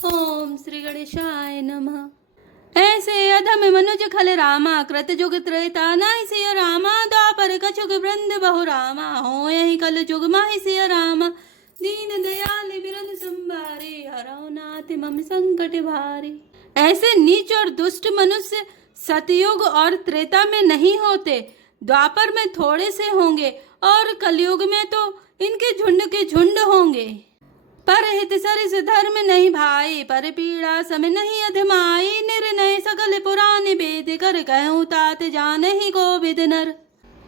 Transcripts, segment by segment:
ओम श्री गणेशाय नमः। ऐसे अधम मनुज खल रामा कृत जुग त्रेता नाहि सिय रामा द्वापर कछुग वृंद बहु रामा हो यही कल जुग माहि सिय रामा दीन दयाल बिरन संभारे हरौ नाथ मम संकट भारे। ऐसे नीच और दुष्ट मनुष्य सतयुग और त्रेता में नहीं होते, द्वापर में थोड़े से होंगे और कलयुग में तो इनके झुंड के झुंड होंगे। पर हित सरिस धर्म नहीं भाई, पर पीड़ा सम नहीं अधमाई, निर्णय सकल पुराण वेद कर कहूँ तात जान ही गोविद नर।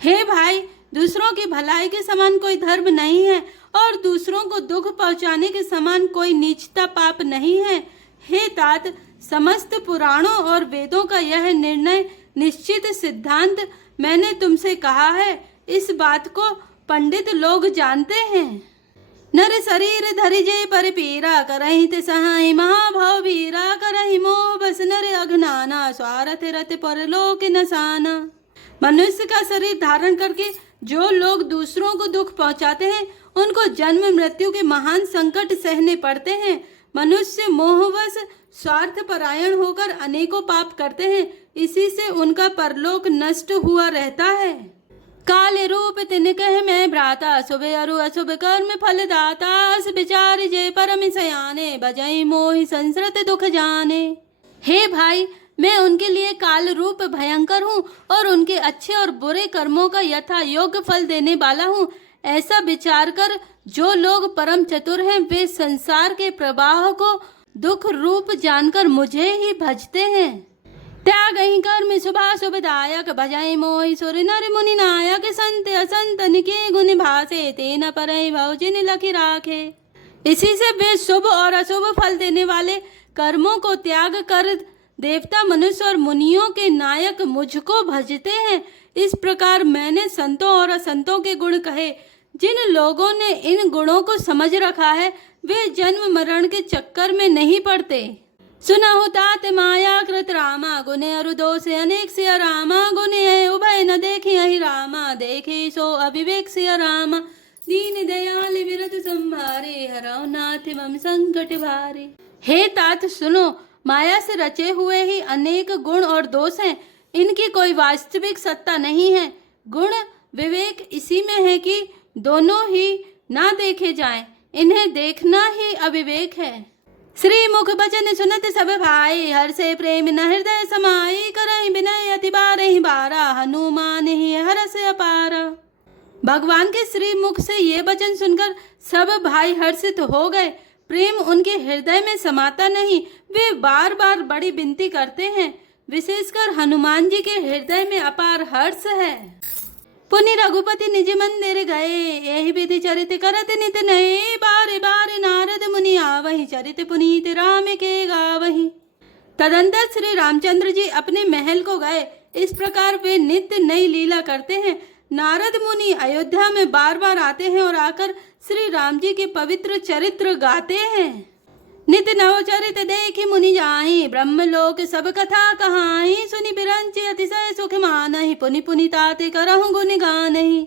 हे भाई, दूसरों की भलाई के समान कोई धर्म नहीं है और दूसरों को दुख पहुँचाने के समान कोई नीचता पाप नहीं है। हे तात, समस्त पुराणों और वेदों का यह निर्णय निश्चित सिद्धांत मैंने तुमसे कहा है, इस बात को पंडित लोग जानते हैं। नर शरीर धरि जे पर पीरा करहि ते सहाय महाभाव वीरा करहि मोह बस नर अघनाना स्वार्थ रत परलोक नसाना। मनुष्य का शरीर धारण करके जो लोग दूसरों को दुख पहुंचाते हैं उनको जन्म मृत्यु के महान संकट सहने पड़ते हैं। मनुष्य मोहवश स्वार्थ परायण होकर अनेकों पाप करते हैं, इसी से उनका परलोक नष्ट हुआ रहता है। काल रूप तिन कह मैं भ्राता शुभ अरु अशुभ कर्म फल दाता अस विचार जे परम सयाने बजई मोहि संसृत दुख जाने। हे भाई, मैं उनके लिए काल रूप भयंकर हूँ और उनके अच्छे और बुरे कर्मों का यथा योग्य फल देने वाला हूँ। ऐसा विचार कर जो लोग परम चतुर हैं वे संसार के प्रवाह को दुख रूप जानकर मुझे ही भजते हैं। त्याग ही कर्म शुभाशुभदायक भजय मोहि सुर नर मुनि नायक संत असंत निके गुण भासे तेन परई भव जिन लखि राखे। इसी से वे शुभ और अशुभ फल देने वाले कर्मों को त्याग कर देवता मनुष्य और मुनियों के नायक मुझको भजते हैं। इस प्रकार मैंने संतों और असंतों के गुण कहे। जिन लोगों ने इन गुणों को समझ रखा है वे जन्म मरण के चक्कर में नहीं पड़ते। सुनहु तात माया कृत रामा गुने अरु दोष अनेक सिय रामा गुने उभय न देखे अहि रामा देखे सो अविवेक सिय रामा दीन दयाल विरत संभारे हरौ नाथ मम संकट भारे। हे तात सुनो, माया से रचे हुए ही अनेक गुण और दोष हैं, इनकी कोई वास्तविक सत्ता नहीं है। गुण विवेक इसी में है कि दोनों ही ना देखे जाएं, इन्हें देखना ही अविवेक है। श्री मुख बचन सुनत सब भाई हर से प्रेम न हृदय समाई करहि विनय अति बारहि बारा हनुमान ही हरस अपारा। भगवान के श्री मुख से ये वचन सुनकर सब भाई हर्षित हो गए। प्रेम उनके हृदय में समाता नहीं, वे बार बार बड़ी विनती करते हैं। विशेषकर हनुमान जी के हृदय में अपार हर्ष है। पुनि रघुपति निज मंदिर गए यही विधि चरित करत नित नए बारे बारे नारद मुनि आवहि चरित पुनीत राम के गावहि। तदंतर श्री रामचंद्र जी अपने महल को गए। इस प्रकार वे नित्य नई लीला करते हैं। नारद मुनि अयोध्या में बार बार आते हैं और आकर श्री राम जी के पवित्र चरित्र गाते हैं। नित नव चरित देखि मुनि जाहि ब्रह्मलोक सब कथा कहाई सुनि बिरंचि अतिशय सुख मानहि पुनि पुनि ताते करहु गुण गानहि।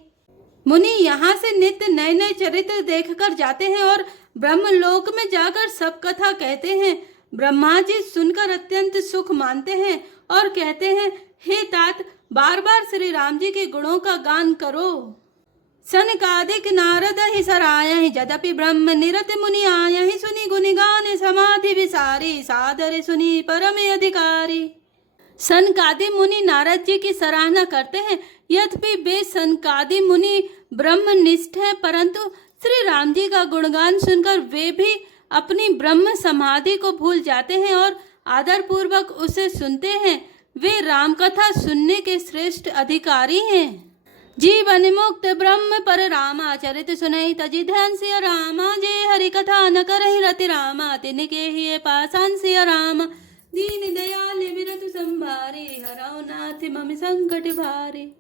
मुनि यहाँ से नित्य नए नए चरित्र देखकर जाते हैं और ब्रह्मलोक में जाकर सब कथा कहते हैं। ब्रह्मा जी सुनकर अत्यंत सुख मानते हैं और कहते हैं, हे तात, बार बार श्री राम जी के गुणों का गान करो। सनकादिक नारद ही सराय जदपि ब्रह्म निरत मुनि आय सुनि गुनि गान समाधि विसारी सादर सुनि परम अधिकारी। सनकादि मुनि नारद जी की सराहना करते हैं। यद्यपि वे सनकादि मुनि ब्रह्मनिष्ठ हैं, परंतु श्री राम जी का गुणगान सुनकर वे भी अपनी ब्रह्म समाधि को भूल जाते हैं और आदर पूर्वक उसे सुनते हैं। वे राम कथा सुनने के श्रेष्ठ अधिकारी हैं। जीवन मुक्त ब्रह्म पर रामा चरित सुनहि तजि ध्यान सिय रामा जे हरि कथा न करहि रति रामा तिनके ही पासान सिय रामा दीन दयाल विरत संभारे हरौ नाथ मम संकट भारे।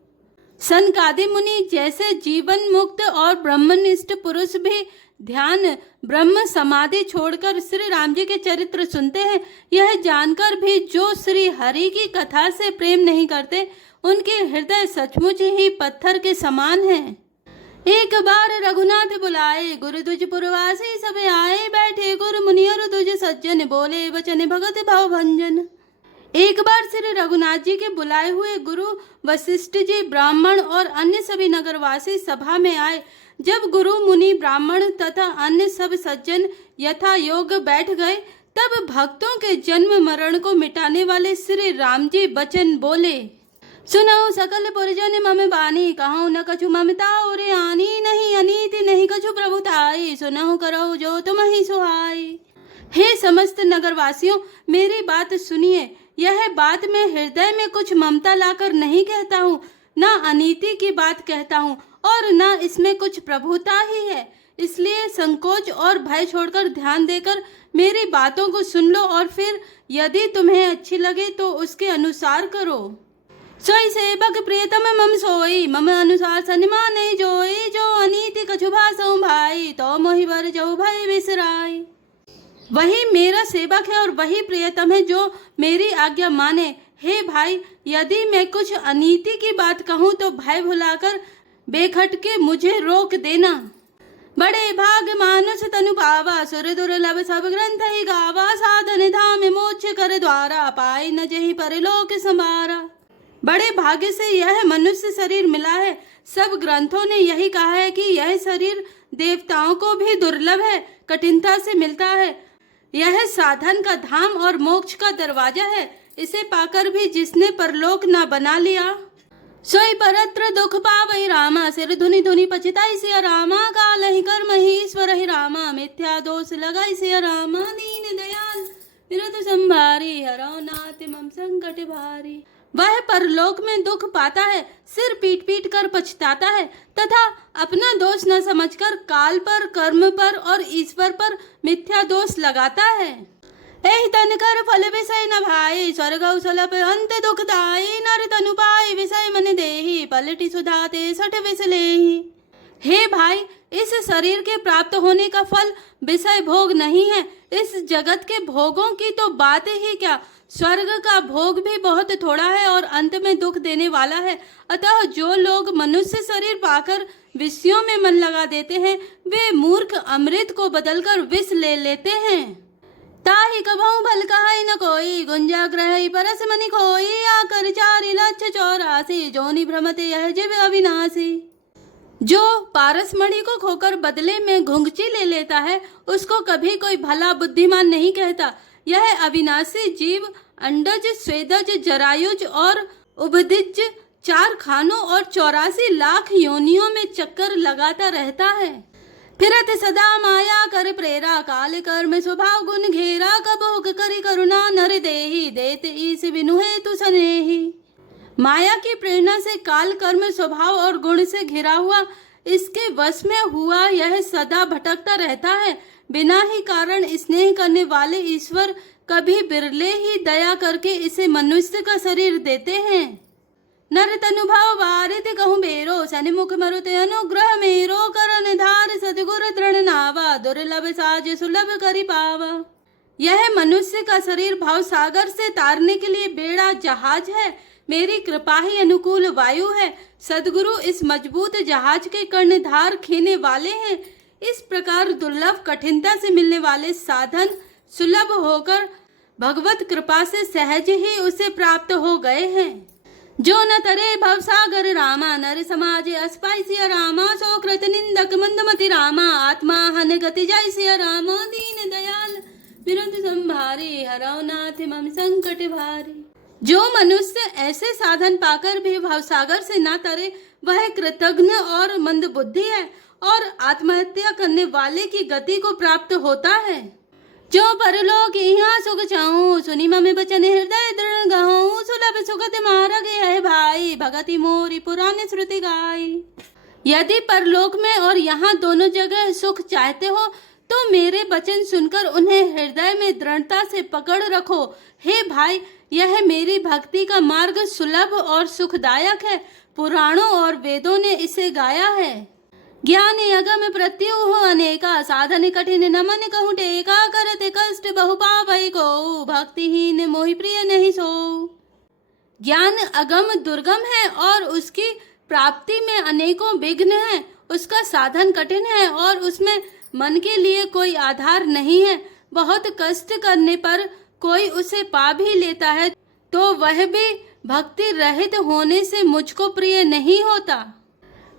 सनकादि मुनि जैसे जीवन मुक्त और ब्रह्मनिष्ठ पुरुष भी ध्यान ब्रह्म समाधि छोड़कर श्री राम जी के चरित्र सुनते हैं। यह जानकर भी जो श्री हरि की कथा से प्रेम नहीं करते उनके हृदय सचमुच ही पत्थर के समान हैं। एक बार रघुनाथ बुलाए, गुरु तुझ पुरवासी सब आए, बैठे गुरु मुनि और तुझ सज्जन, बोले वचन भगत भव भंजन। एक बार श्री रघुनाथ जी के बुलाए हुए गुरु वशिष्ठ जी, ब्राह्मण और अन्य सभी नगरवासी सभा में आए। जब गुरु मुनि ब्राह्मण तथा अन्य सब सज्जन यथा योग बैठ गए, तब भक्तों के जन्म मरण को मिटाने वाले श्री राम जी वचन बोले। सुनऊ सकल पुरजन मम बानी, कहूँ न कछु ममता और आनी, नहीं अनीति नहीं कछु प्रभुताई, सुनऊ करऊ जो तुम ही सुहाई। हे समस्त नगरवासियों, मेरी बात सुनिए। यह बात मैं हृदय में कुछ ममता लाकर नहीं कहता हूँ, न अनीति की बात कहता हूँ और न इसमें कुछ प्रभुता ही है। इसलिए संकोच और भय छोड़कर ध्यान देकर मेरी बातों को सुन लो और फिर यदि तुम्हें अच्छी लगे तो उसके अनुसार करो। सोई सेवक प्रियतम मम सोई, मम अनुसार सनिमा नहीं जोई, जो अनीति कछु भासौ भाई, तो मोहि बर जो भय बिसराई। वही मेरा सेवक है और वही प्रियतम है जो मेरी आज्ञा माने। हे भाई, यदि मैं कुछ अनीति की बात कहूँ तो भय भुलाकर बेखटके मुझे रोक देना। बड़े भाग मानुष तनु पावा, सुर दुर्लभ सब ग्रंथ ही गावा, साधन धाम मोक्ष कर द्वारा, पाई न जहि परलोक संभारा। बड़े भाग्य से यह मनुष्य शरीर मिला है। सब ग्रंथों ने यही कहा है कि यह शरीर देवताओं को भी दुर्लभ है, कठिनता से मिलता है। यह साधन का धाम और मोक्ष का दरवाजा है। इसे पाकर भी जिसने परलोक न बना लिया, सोई परत्र दुख पावई रामा, सिर धुनि धुनि पछताई सिया रामा, काल ही कर्म ही ईश्वर ही रामा, मिथ्या दोष लगाई सिया रामा, दीन दयाल विरत संभारी, हरौ नाथ मम संकट भारी। वह परलोक में दुख पाता है, सिर पीट पीट कर पछताता है तथा अपना दोष न समझकर काल पर, कर्म पर और ईश्वर पर मिथ्या दोष लगाता है। एहि तन कर फल विषय न भाई, स्वर्ग सलप अंत दुखदाई, नर तनु पाई विषय मन देहि, पलटि सुधाते सठ विष लेहि। हे भाई, इस शरीर के प्राप्त होने का फल विषय भोग नहीं है। इस जगत के भोगों की तो बात ही क्या, स्वर्ग का भोग भी बहुत थोड़ा है और अंत में दुख देने वाला है। अतः जो लोग मनुष्य शरीर पाकर विषयों में मन लगा देते हैं, वे मूर्ख अमृत को बदलकर विष ले लेते हैं। ताहि कभऊ भल कहाई न कोई, गुंजा ग्रह परस मनि खोई, आकर 4,84,000 जोनि भ्रमते यह जीव अविनाशी। जो पारसमणि को खोकर बदले में घुंघची ले लेता है, उसको कभी कोई भला बुद्धिमान नहीं कहता। यह अविनाशी जीव अंडज, स्वेदज, जरायुज और उभदिज 4 खानों और 84 लाख योनियों में चक्कर लगाता रहता है। फिरत सदा माया कर प्रेरा, काल कर्म स्वभाव गुण घेरा, कबोक करि करुणा नर देहि, देत ईस बिनु हेतु सनेहि। माया की प्रेरणा से काल कर्म स्वभाव और गुण से घिरा हुआ इसके वश में हुआ यह सदा भटकता रहता है। बिना ही कारण स्नेह करने वाले ईश्वर कभी बिरले ही दया करके इसे मनुष्य का शरीर देते हैं। नर तनु भाव बारित कहूँ बेरो, सन्मुख मरुते अनुग्रह मेरो, करन धार सतगुर दृढ़ नावा, दुर्लभ साज सुलभ करि पावा। यह मनुष्य का शरीर भाव सागर से तारने के लिए बेड़ा जहाज है। मेरी कृपा ही अनुकूल वायु है। सदगुरु इस मजबूत जहाज के कर्णधार खेने वाले हैं। इस प्रकार दुर्लभ कठिनता से मिलने वाले साधन सुलभ होकर भगवत कृपा से सहज ही उसे प्राप्त हो गए हैं। जो न तरे भवसागर रामा, नर समाज अस्पाई सिया रामा, सो कृत निंदक मंदमति रामा, आत्मा हन गति जाय सिया रामा, दीन दयाल विरत संभारी, हरौ नाथ मम संकट भारी। जो मनुष्य ऐसे साधन पाकर भी भवसागर से ना तरे, वह कृतघ्न और मंद बुद्धि है और आत्महत्या करने वाले की गति को प्राप्त होता है। जो परलोक यहाँ सुख चाहूं, सुनी मम बचन हृदय दृढ़ गहूं, सुलभ सुगत मार्ग है भाई, भगति मोरी पुरानी श्रुति गाई। यदि परलोक में और यहाँ दोनों जगह सुख चाहते हो तो मेरे वचन सुनकर उन्हें हृदय में दृढ़ता से पकड़ रखो। हे भाई, यह मेरी भक्ति का मार्ग सुलभ और सुखदायक है। पुराणों और वेदों ने इसे गाया है। ज्ञान अगम प्रत्युह अनेका, साधन कठिन नमन कहूँ टेका, करते कष्ट बहु पावई को, भक्तिहीन मोहि प्रिय नहीं सो। ज्ञान अगम दुर्गम है और उसकी प्राप्ति में अनेकों विघ्न हैं। उसका साधन कठिन है और उसमें मन के लिए कोई आधार नहीं है। बहुत कष्ट करने पर कोई उसे पा भी लेता है तो वह भी भक्ति रहित होने से मुझको प्रिय नहीं होता।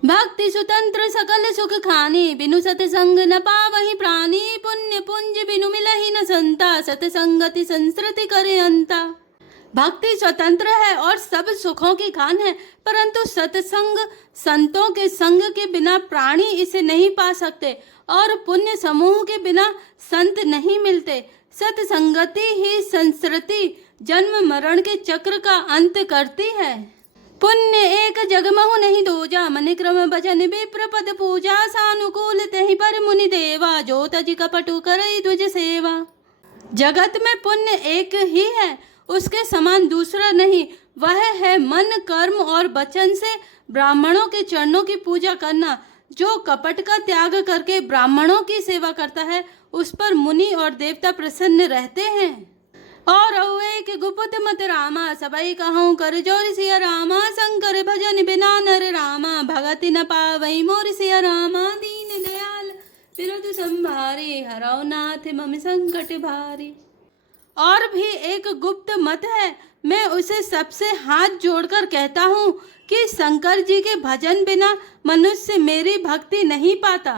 भक्ति स्वतंत्र सकल सुख खानी, बिनु सतसंग न पावहि प्राणी। पुण्य पुंज बिनु मिलहि न संता, सतसंगति संस्कृति करे अंता। भक्ति स्वतंत्र है और सब सुखों की खान है, परंतु सत्संग संतों के संग के बिना प्राणी इसे नहीं पा सकते और पुण्य समूह के बिना संत नहीं मिलते। सत्संगति ही संस्कृति जन्म मरण के चक्र का अंत करती है। पुण्य एक जग महु नहीं दूजा, मनि क्रम भजन विप्र पद पूजा। सानुकूल तेहि पर मुनि देवा, जो तज कपटु करई द्विज सेवा। जगत में पुण्य एक ही है, उसके समान दूसरा नहीं। वह है मन कर्म और वचन से ब्राह्मणों के चरणों की पूजा करना। जो कपट का त्याग करके ब्राह्मणों की सेवा करता है उस पर मुनि और देवता प्रसन्न रहते हैं। और एक गुप्त मत रामा, सबई कहूँ कर जोर सिया रामा। शंकर भजन बिना नर रामा, भगति न पावई मोर सिया रामा। दीन दयाल बिरधु संभारे, हरौ नाथ मम संकट भारी। और भी एक गुप्त मत है, मैं उसे सबसे हाथ जोड़कर कहता हूँ कि शंकर जी के भजन बिना मनुष्य मेरी भक्ति नहीं पाता।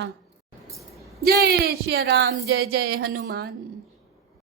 जय श्री राम, जय जय हनुमान।